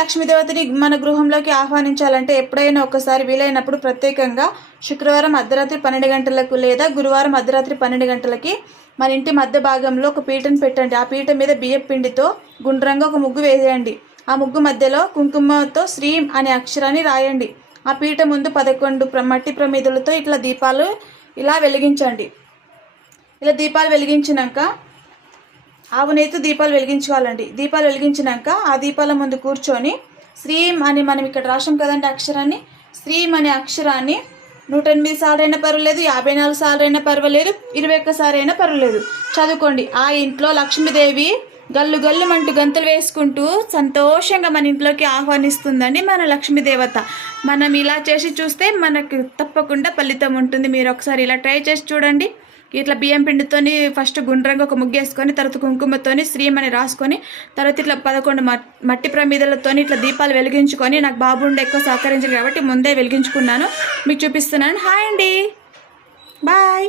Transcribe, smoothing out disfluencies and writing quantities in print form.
లక్ష్మీదేవతని మన గృహంలోకి ఆహ్వానించాలంటే ఎప్పుడైనా ఒకసారి వీలైనప్పుడు ప్రత్యేకంగా శుక్రవారం అర్ధరాత్రి 12 గంటలకు లేదా గురువారం అర్ధరాత్రి 12 గంటలకి మన ఇంటి మధ్య భాగంలో ఒక పీటను పెట్టండి. ఆ పీట మీద బియ్యం పిండితో గుండ్రంగా ఒక ముగ్గు వేసేయండి. ఆ ముగ్గు మధ్యలో కుంకుమతో శ్రీం అనే అక్షరాన్ని రాయండి. ఆ పీట ముందు 11 మట్టి ప్రమిదలతో ఇట్లా దీపాలు ఇలా వెలిగించండి. ఇలా దీపాలు వెలిగించినాక ఆవు నెయ్యితో దీపాలు వెలిగించుకోవాలండి. దీపాలు వెలిగించినాక ఆ దీపాల ముందు కూర్చొని శ్రీం అని మనం ఇక్కడ రాసాం కదండి అక్షరాన్ని, శ్రీం అనే అక్షరాన్ని 108 సార్లు అయినా పర్వాలేదు, 54 సార్లు అయినా పర్వాలేదు, 21 సార్లు అయినా పర్వాలేదు చదువుకోండి. ఆ ఇంట్లో లక్ష్మీదేవి గల్లు గల్లు మంటూ గంతులు వేసుకుంటూ సంతోషంగా మన ఇంట్లోకి ఆహ్వానిస్తుందండి మన లక్ష్మీదేవత. మనం ఇలా చేసి చూస్తే మనకు తప్పకుండా ఫలితం ఉంటుంది. మీరు ఒకసారి ఇలా ట్రై చేసి చూడండి. ఇట్లా బియ్యం పిండితోని ఫస్ట్ గుండ్రంగా ఒక ముగ్గు వేసుకొని తర్వాత కుంకుమతోని శ్రీమని రాసుకొని తర్వాత ఇట్లా 11 మట్టి ప్రమిదలతోని ఇట్లా దీపాలు వెలిగించుకొని, నాకు బాబు ఉండే ఎక్కువ సహకరించారు కాబట్టి ముందే వెలిగించుకున్నాను, మీకు చూపిస్తున్నాను. హాయ్ అండి, బాయ్.